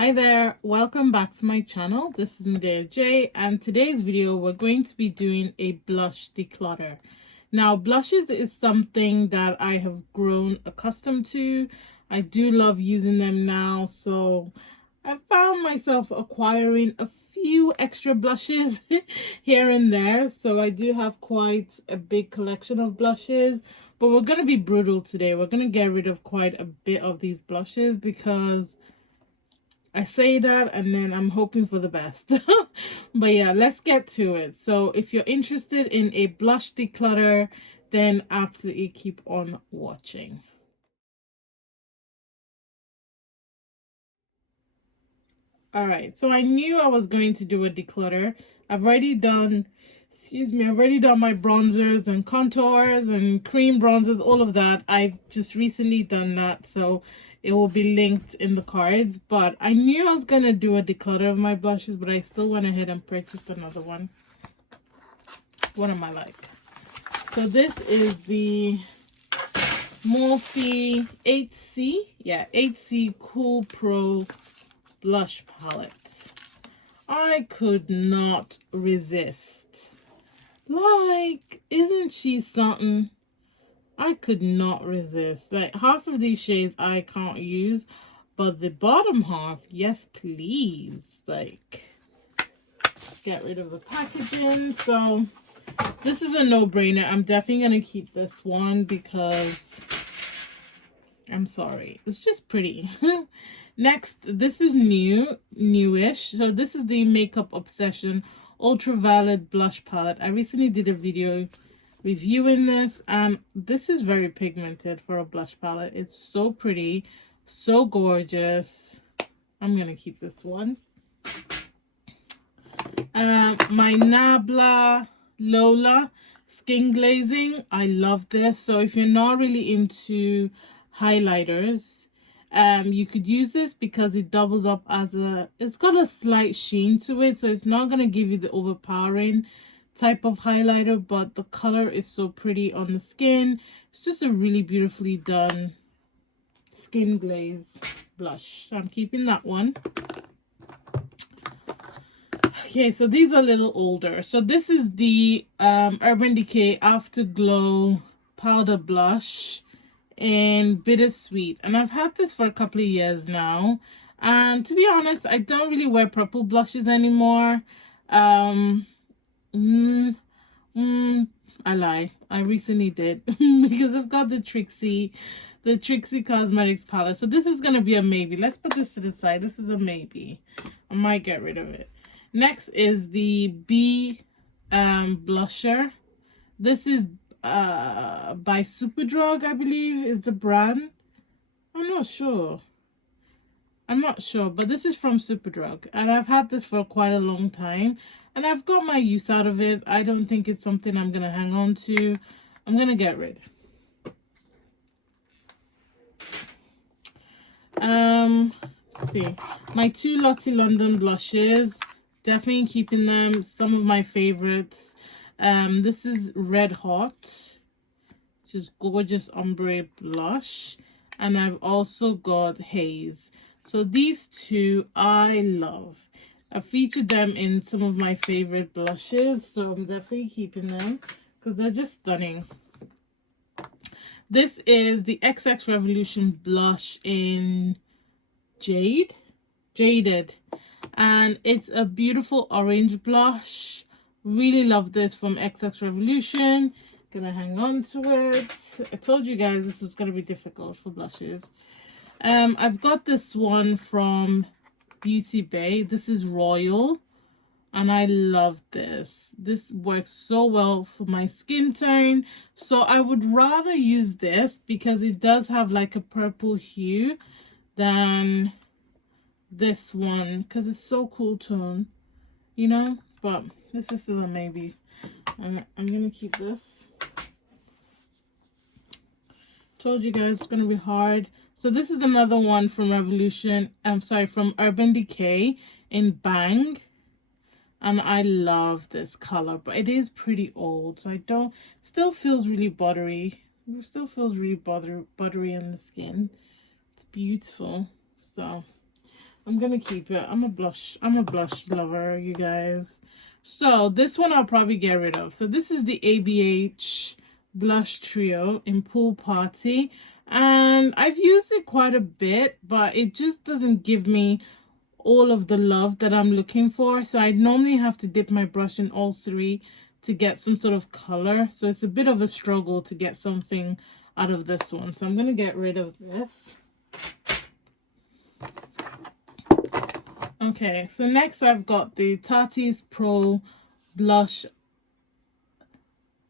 Hi there, welcome back to my channel. This is Medeaij, and today's video we're going to be doing a blush declutter. Now, blushes is something that I have grown accustomed to. I do love using them now, so I found myself acquiring a few extra blushes here and there. So I do have quite a big collection of blushes, but we're going to be brutal today. We're going to get rid of quite a bit of these blushes because I say that and then I'm hoping for the best. But yeah, let's get to it. So if you're interested in a blush declutter, then absolutely keep on watching. All right, so I knew I was going to do a declutter. I've already done, I've already done my bronzers and contours and cream bronzers, all of that. I've just recently done that, so it will be linked in the cards. But I knew I was going to do a declutter of my blushes, but I still went ahead and purchased another one. What am I like? So this is the Morphe 8C. Yeah, 8C Cool Pro blush palette. I could not resist. Like, isn't she something? I could not resist. Like, half of these shades I can't use, but the bottom half, yes please. Like, get rid of the packaging. So this is a no-brainer. I'm definitely gonna keep this one because I'm sorry, it's just pretty. Next, this is newish. So this is the Makeup Obsession Ultraviolet Blush Palette. I recently did a video reviewing this, and this is very pigmented for a blush palette. It's so pretty, so gorgeous. I'm gonna keep this one. My Nabla Lola Skin Glazing. I love this. So if you're not really into highlighters, you could use this because it doubles up as it's got a slight sheen to it, so it's not going to give you the overpowering type of highlighter, but the color is so pretty on the skin. It's just a really beautifully done skin glaze blush, so I'm keeping that one. Okay, so these are a little older. So this is the Urban Decay Afterglow Powder Blush in Bittersweet, and I've had this for a couple of years now, and to be honest, I don't really wear purple blushes anymore. I lie, I recently did because I've got the Trixie Cosmetics palette. So this is gonna be a maybe. Let's put this to the side. This is a maybe. I might get rid of it. Next is the B blusher. This is by Superdrug, I believe is the brand. I'm not sure, but this is from Superdrug, and I've had this for quite a long time, and I've got my use out of it. I don't think it's something I'm gonna hang on to. I'm gonna get rid. Let's see, my two Lottie London blushes, definitely keeping them. Some of my favorites. This is Red Hot, which is gorgeous ombre blush, and I've also got Haze. So these two I love. I featured them in some of my favorite blushes, so I'm definitely keeping them because they're just stunning. This is the XX Revolution blush in Jaded, and it's a beautiful orange blush. Really love this from XX Revolution. Gonna hang on to it. I told you guys this was gonna be difficult for blushes. I've got this one from Beauty Bay. This is Royal, and I love this. This works so well for my skin tone, so I would rather use this because it does have like a purple hue than this one because it's so cool tone, you know. But this is still a maybe. I'm gonna keep this. Told you guys it's gonna be hard. So this is another one from from Urban Decay in Bang, and I love this color, but it is pretty old, so I don't. Still feels really buttery. It still feels really buttery on the skin. It's beautiful. So I'm gonna keep it. I'm a blush lover, you guys. So this one I'll probably get rid of. So this is the ABH blush trio in Pool Party, and I've used it quite a bit, but it just doesn't give me all of the love that I'm looking for. So I normally have to dip my brush in all three to get some sort of color. So it's a bit of a struggle to get something out of this one. So I'm gonna get rid of this. Okay, so next I've got the Tati's Pro blush,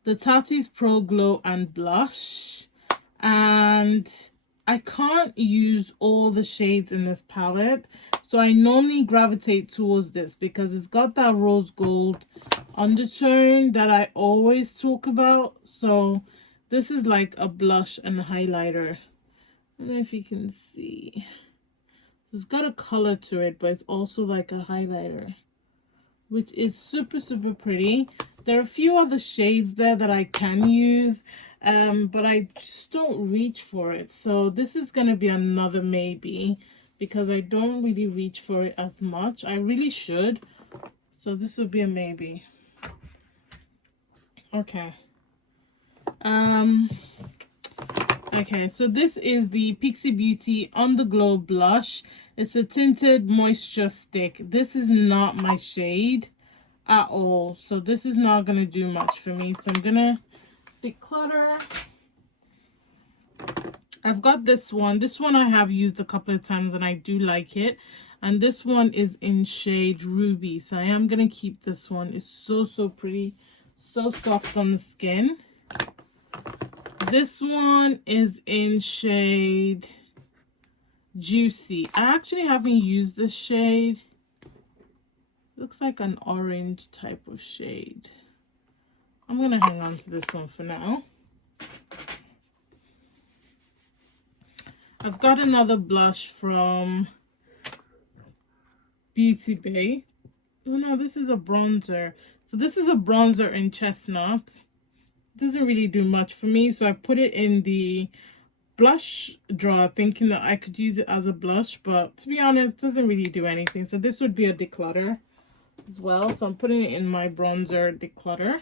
the Tati's Pro Glow and Blush, and I can't use all the shades in this palette, so I normally gravitate towards this because it's got that rose gold undertone that I always talk about. So this is like a blush and a highlighter. I don't know if you can see. It's got a color to it, but it's also like a highlighter, which is super, super pretty. There are a few other shades there that I can use, but I just don't reach for it. So this is going to be another maybe because I don't really reach for it as much. I really should. So this would be a maybe. Okay. Okay, so this is the Pixie Beauty On The Glow blush. It's a tinted moisture stick. This is not my shade at all, so this is not going to do much for me. So I'm going to declutter. I've got this one. This one I have used a couple of times and I do like it. And this one is in shade Ruby. So I am going to keep this one. It's so, so pretty. So soft on the skin. This one is in shade Juicy. I actually haven't used this shade. Looks like an orange type of shade. I'm going to hang on to this one for now. I've got another blush from Beauty Bay. Oh no, this is a bronzer. So this is a bronzer in Chestnut. Doesn't really do much for me, so I put it in the blush drawer thinking that I could use it as a blush, but to be honest, it doesn't really do anything. So this would be a declutter as well, so I'm putting it in my bronzer declutter.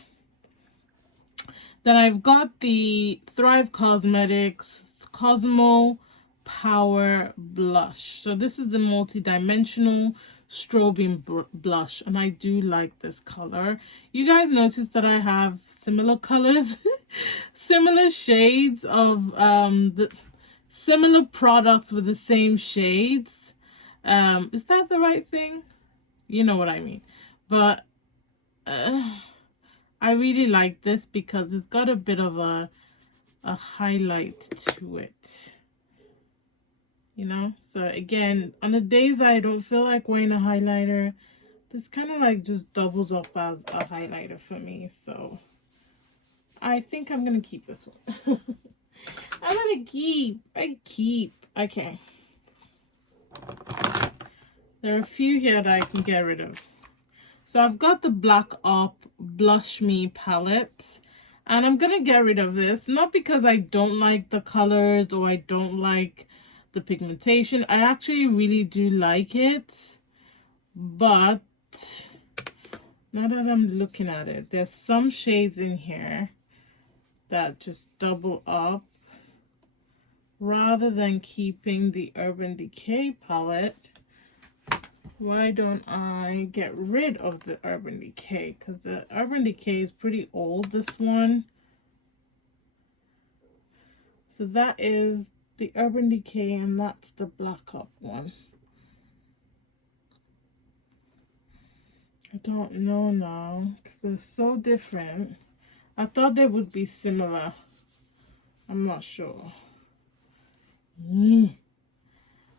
Then I've got the Thrive Cosmetics Cosmo Power Blush. So this is the multi-dimensional strobing blush, and I do like this color. You guys notice that I have similar colors similar shades of the similar products with the same shades. Is that the right thing? You know what I mean. But I really like this because it's got a bit of a highlight to it. You know, so again, on the days I don't feel like wearing a highlighter, this kind of like just doubles up as a highlighter for me. So I think I'm gonna keep this one. I'm gonna keep. Okay. There are a few here that I can get rid of. So I've got the Black Op Blush Me palette, and I'm gonna get rid of this, not because I don't like the colors or I don't like the pigmentation. I actually really do like it, but now that I'm looking at it, there's some shades in here that just double up. Rather than keeping the Urban Decay palette, why don't I get rid of the Urban Decay? Because the Urban Decay is pretty old, this one. So that is the Urban Decay, and that's the Black Up one. I don't know now, because they're so different. I thought they would be similar. I'm not sure.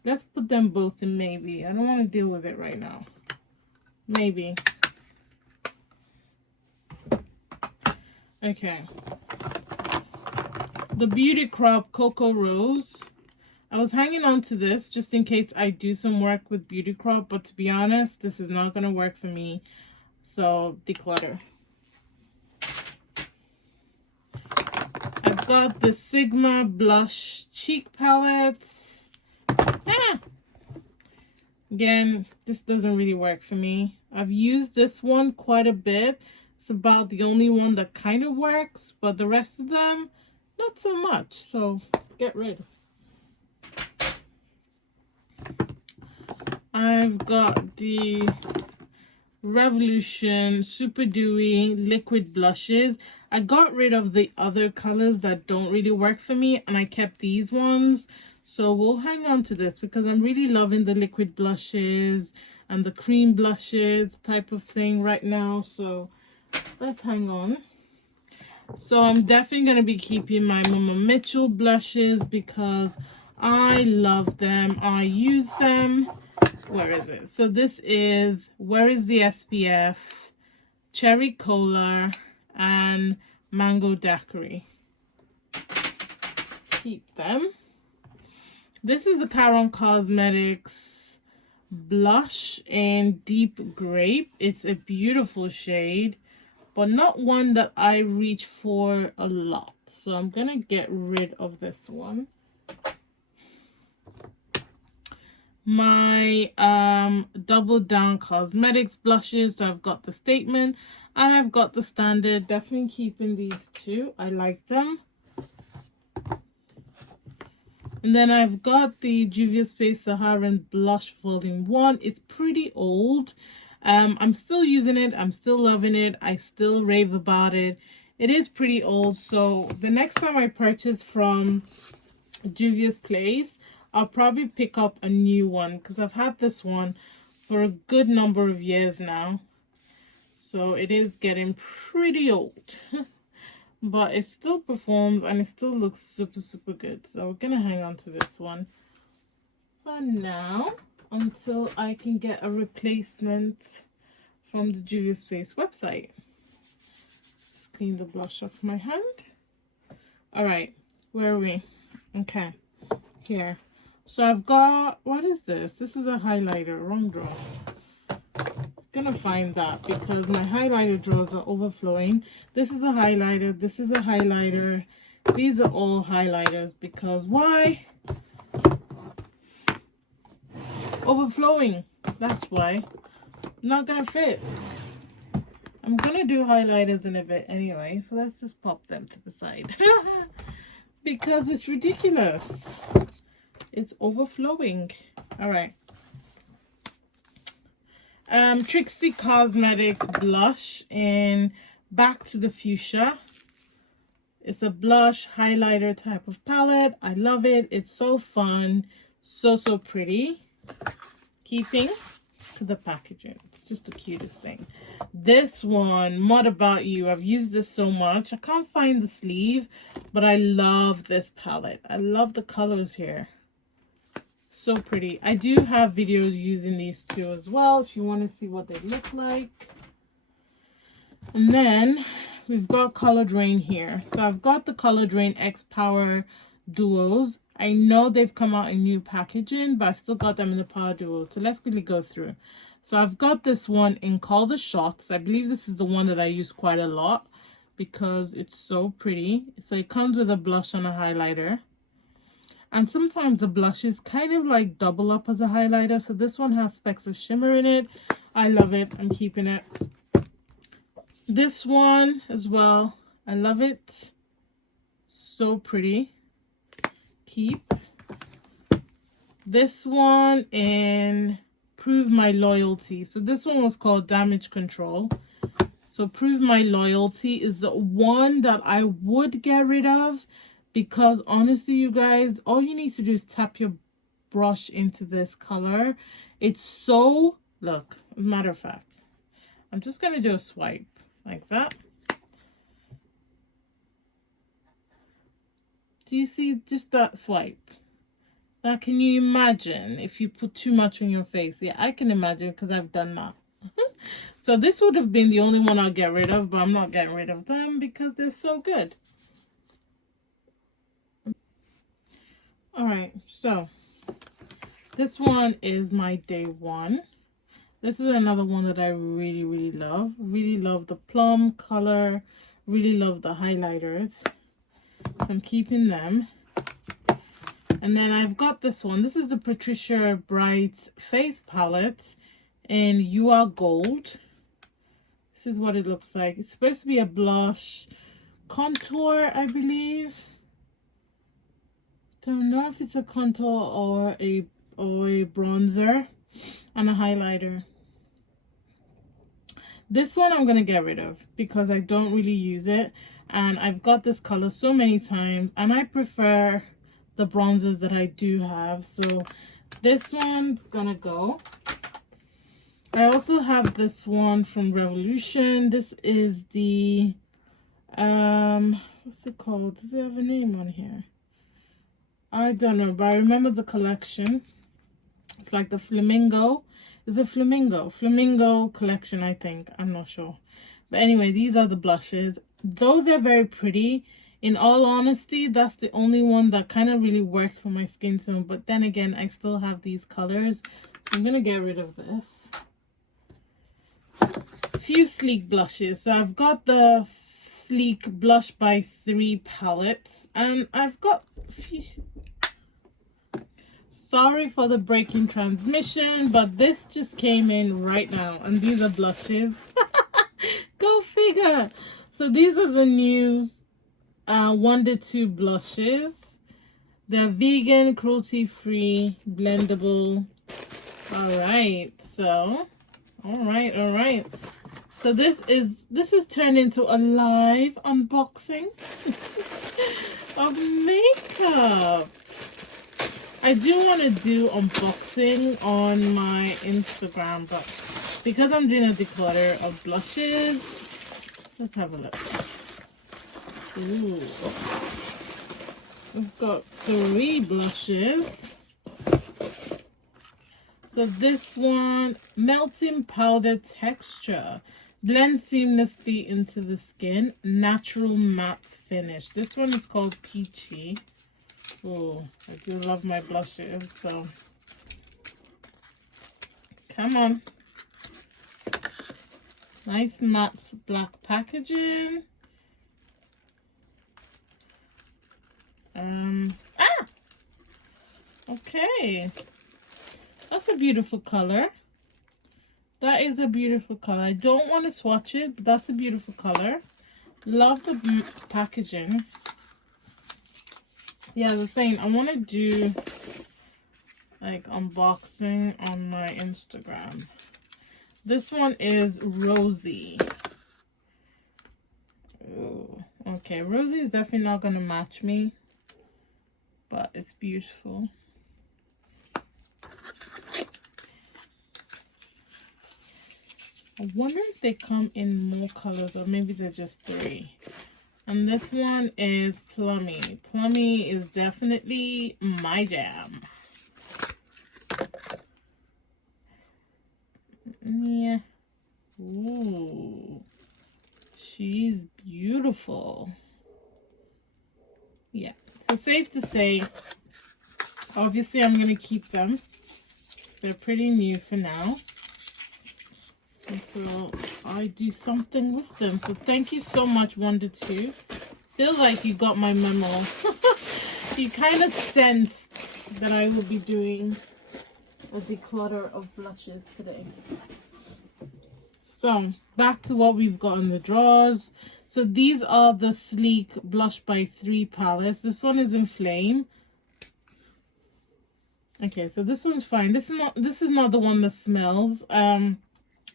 Let's put them both in maybe. I don't want to deal with it right now. Maybe. Okay. The Beauty Crop Cocoa Rose. I was hanging on to this just in case I do some work with Beauty Crop, but to be honest, this is not going to work for me. So, declutter. I've got the Sigma Blush Cheek Palette. Again, this doesn't really work for me. I've used this one quite a bit. It's about the only one that kind of works, but the rest of them, not so much. So get rid. I've got the Revolution Super Dewy Liquid Blushes. I got rid of the other colors that don't really work for me, and I kept these ones. So we'll hang on to this because I'm really loving the liquid blushes and the cream blushes type of thing right now. So let's hang on. So I'm definitely going to be keeping my Mama Mitchell blushes because I love them. I use them. Where is it? So this is Where is the SPF, Cherry Cola, and Mango Daiquiri. Keep them. This is the Caron Cosmetics blush in Deep Grape. It's a beautiful shade, but not one that I reach for a lot. So I'm going to get rid of this one. My Double Down Cosmetics blushes. So I've got the Statement and I've got the Standard. Definitely keeping these two. I like them. And then I've got the Juvia's Space Saharan Blush Volume 1. It's pretty old. I'm still using it. I'm still loving it. I still rave about it. It is pretty old. So the next time I purchase from Juvia's Place, I'll probably pick up a new one because I've had this one for a good number of years now. So it is getting pretty old. But it still performs and it still looks super, super good. So we're going to hang on to this one for now until I can get a replacement from the Juvia's Place website. Just clean the blush off my hand. All right, where are we? Okay, here. So I've got, what is this? This is a highlighter, wrong drawer. Gonna find that because my highlighter drawers are overflowing. This is a highlighter, this is a highlighter, these are all highlighters because why? Overflowing, that's why. Not gonna fit. I'm gonna do highlighters in a bit anyway, so let's just pop them to the side because it's ridiculous. It's overflowing. All right. Trixie Cosmetics blush in Back to the Fuchsia. It's a blush highlighter type of palette. I love it. It's so fun, so pretty. Keeping to the packaging, it's just the cutest thing. This one, What About You? I've used this so much. I can't find the sleeve, but I love this palette. I love the colors here. So pretty. I do have videos using these two as well if you want to see what they look like. And then we've got Color Drain here. So I've got the Color Drain X Power Duos. I know they've come out in new packaging, but I've still got them in the Power Duo. So let's quickly go through. So I've got this one in Call the Shots. I believe this is the one that I use quite a lot because it's so pretty. So it comes with a blush and a highlighter. And sometimes the blushes kind of like double up as a highlighter. So this one has specks of shimmer in it. I love it. I'm keeping it. This one as well. I love it. So pretty. Keep. This one in Prove My Loyalty. So this one was called Damage Control. So Prove My Loyalty is the one that I would get rid of. Because honestly, you guys, all you need to do is tap your brush into this color. It's so, look, as a matter of fact, I'm just going to do a swipe like that. Do you see just that swipe? Now, can you imagine if you put too much on your face? Yeah, I can imagine because I've done that. So this would have been the only one I'll get rid of, but I'm not getting rid of them because they're so good. All right, so this one is my Day One. This is another one that I really love. Really love the plum color. Really love the highlighters. So I'm keeping them. And then I've got this one. This is the Patricia Bright Face Palette in You Are Gold. This is what it looks like. It's supposed to be a blush contour, I believe. Don't know if it's a contour or a bronzer and a highlighter. This one I'm gonna get rid of because I don't really use it, and I've got this color so many times, and I prefer the bronzers that I do have, so this one's gonna go. I also have this one from Revolution. This is the what's it called? Does it have a name on here? I don't know, but I remember the collection. It's like the flamingo. Is it flamingo collection, I think. I'm not sure, but anyway, these are the blushes. Though they're very pretty, in all honesty, that's the only one that kind of really works for my skin tone. But then again, I still have these colors. I'm gonna get rid of this. Few sleek blushes. So I've got the sleek blush by 3 palettes, and I've got a few. Sorry for the breaking transmission, but this just came in right now, and these are blushes. Go figure. So these are the new Wonder 2 blushes. They're vegan, cruelty-free, blendable. All right, so this is turned into a live unboxing of makeup. I do want to do unboxing on my Instagram, but because I'm doing a declutter of blushes, let's have a look. Ooh, we've got 3 blushes. So this one, melting powder texture, blends seamlessly into the skin, natural matte finish. This one is called Peachy. Oh, I do love my blushes, so come on. Nice matte black packaging. Okay. That's a beautiful color. That is a beautiful color. I don't want to swatch it, but that's a beautiful color. Love the packaging. Yeah, I was saying, I want to do like unboxing on my Instagram. This one is Rosy. Ooh, okay, Rosy is definitely not going to match me, but it's beautiful. I wonder if they come in more colors, or maybe they're just 3. And this one is Plummy. Plummy is definitely my jam. Yeah. Ooh. She's beautiful. Yeah. So safe to say, obviously I'm going to keep them. They're pretty new for now, until I do something with them. So thank you so much, Wonder 2. Feel like you got my memo. You kind of sensed that I will be doing a declutter of blushes today. So back to what we've got in the drawers. So these are the sleek blush by 3 palettes. This one is in Flame. Okay, so this one's fine. This is not the one that smells.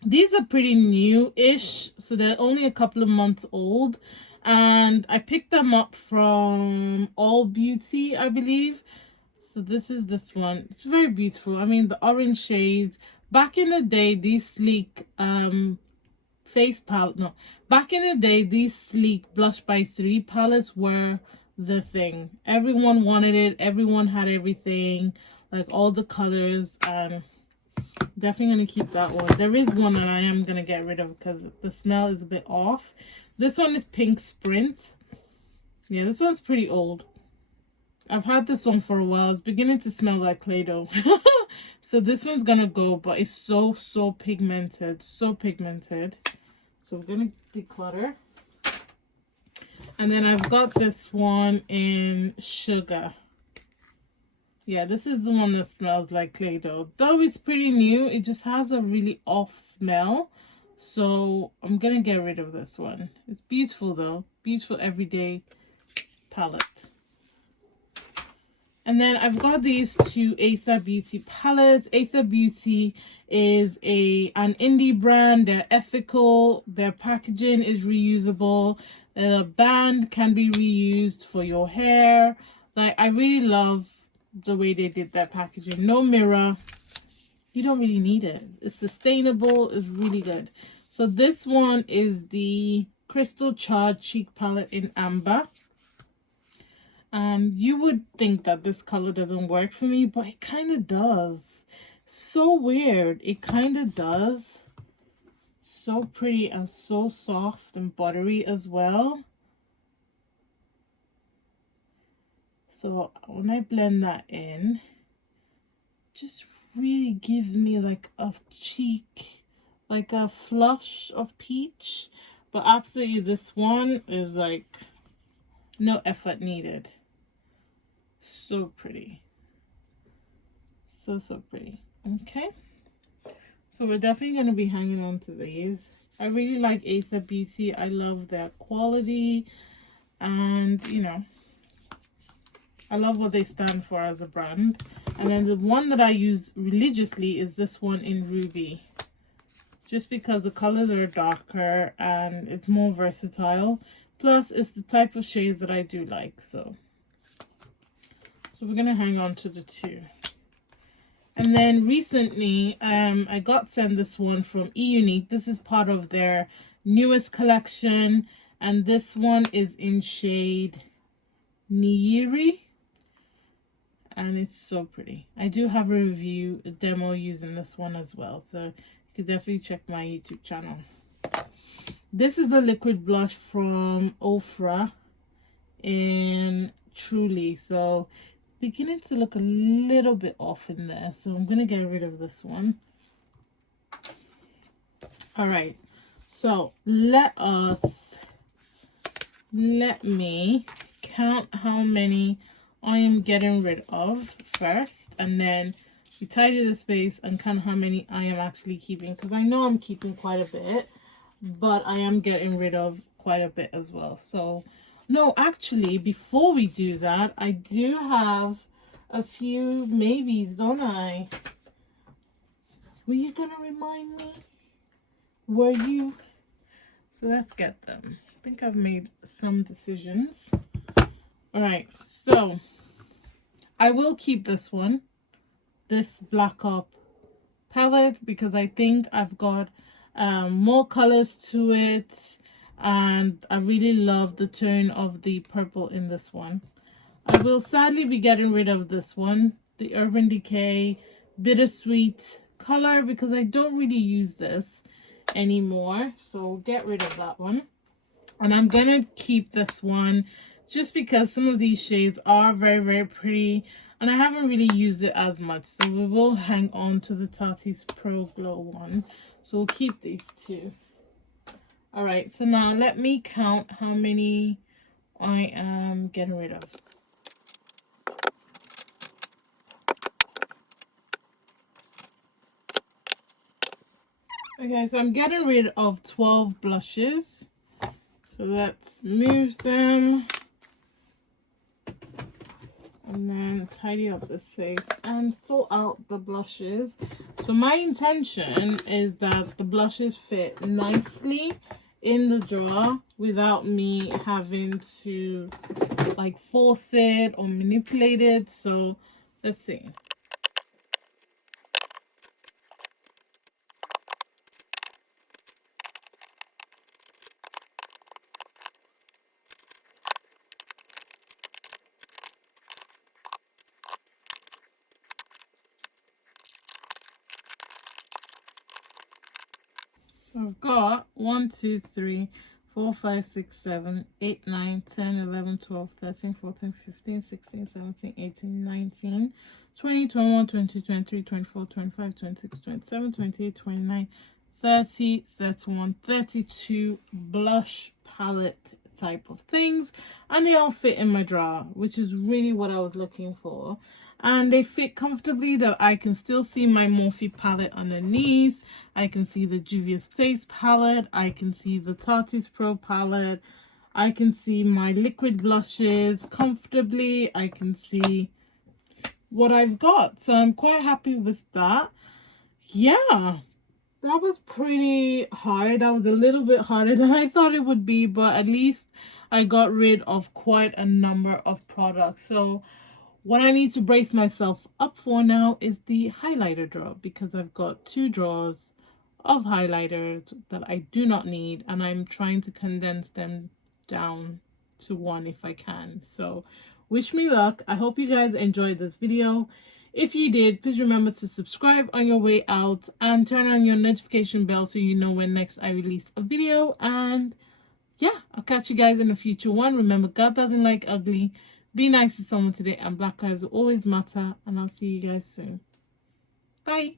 These are pretty new-ish, so they're only a couple of months old, and I picked them up from All Beauty, I believe. So this is this one. It's very beautiful. I mean, the orange shades. Back in the day, these sleek back in the day, these sleek blush by 3 palettes were the thing. Everyone wanted it. Everyone had everything, like all the colors, and definitely gonna keep that one. There is one that I am gonna get rid of because the smell is a bit off. This one is Pink Sprint. Yeah, this one's pretty old. I've had this one for a while. It's beginning to smell like Play-Doh. So this one's gonna go, but it's so pigmented, so pigmented. So we're gonna declutter. And then I've got this one in Sugar. Yeah, this is the one that smells like clay dough. Though it's pretty new, it just has a really off smell. So I'm gonna get rid of this one. It's beautiful though. Beautiful everyday palette. And then I've got these two Aether Beauty palettes. Aether Beauty is an indie brand. They're ethical. Their packaging is reusable. The band can be reused for your hair. Like, I really love the way they did their packaging. No mirror. You don't really need it. It's sustainable. It's really good. So this one is the Crystal Charred Cheek Palette in Amber. And you would think that this color doesn't work for me, but it kind of does. So weird. It kind of does. So pretty and so soft and buttery as well. So when I blend that in, just really gives me like a cheek, like a flush of peach. But absolutely this one is like no effort needed. So pretty. So pretty. Okay. So we're definitely going to be hanging on to these. I really like Aether Beauty. I love their quality. And, you know, I love what they stand for as a brand. And then the one that I use religiously is this one in Ruby. Just because the colors are darker and it's more versatile. Plus, it's the type of shades that I do like. So we're going to hang on to the two. And then recently, I got sent this one from eUnique. This is part of their newest collection. And this one is in shade Niyiri. And it's so pretty. I do have a review, a demo using this one as well. So you can definitely check my YouTube channel. This is a liquid blush from Ofra in Truly. So beginning to look a little bit off in there, so I'm gonna get rid of this one. All right, so let me count how many I am getting rid of first, and then we tidy the space and count how many I am actually keeping, because I know I'm keeping quite a bit, but I am getting rid of quite a bit as well. So no, actually, before we do that, I do have a few maybes, don't I? Were you gonna remind me? Were you? So let's get them. I think I've made some decisions. All right, so I will keep this one, this Black Up palette, because I think I've got more colors to it. And I really love the tone of the purple in this one. I will sadly be getting rid of this one, the Urban Decay Bittersweet color, because I don't really use this anymore. So get rid of that one. And I'm going to keep this one just because some of these shades are very pretty. And I haven't really used it as much. So we will hang on to the Tati's Pro Glow one. So we'll keep these two. All right, so now let me count how many I am getting rid of. Okay, so I'm getting rid of 12 blushes. So let's move them. And then tidy up this place and sort out the blushes. So my intention is that the blushes fit nicely in the drawer without me having to like force it or manipulate it. So let's see. So I've got 1, 2, 3, 4, 5, 6, 7, 8, 9, 10, 11, 12, 13, 14, 15, 16, 17, 18, 19, 20, 21, 22, 23, 24, 25, 26, 27, 28, 29, 30, 31, 32 blush palette type of things. And they all fit in my drawer, which is really what I was looking for. and they fit comfortably that I can still see my Morphe palette underneath. I can see the Juvia's Place palette. I can see the Tarte's Pro palette. I can see my liquid blushes comfortably. I can see what I've got. So I'm quite happy with that. Yeah, that was pretty hard. That was a little bit harder than I thought it would be, but at least I got rid of quite a number of products. So what I need to brace myself up for now is the highlighter drawer, because I've got 2 drawers of highlighters that I do not need, and I'm trying to condense them down to 1 if I can. So wish me luck. I hope you guys enjoyed this video. If you did, please remember to subscribe on your way out and turn on your notification bell so you know when next I release a video. And yeah, I'll catch you guys in a future one. Remember, God doesn't like ugly. Be nice to someone today, and Black lives will always matter. And I'll see you guys soon. Bye.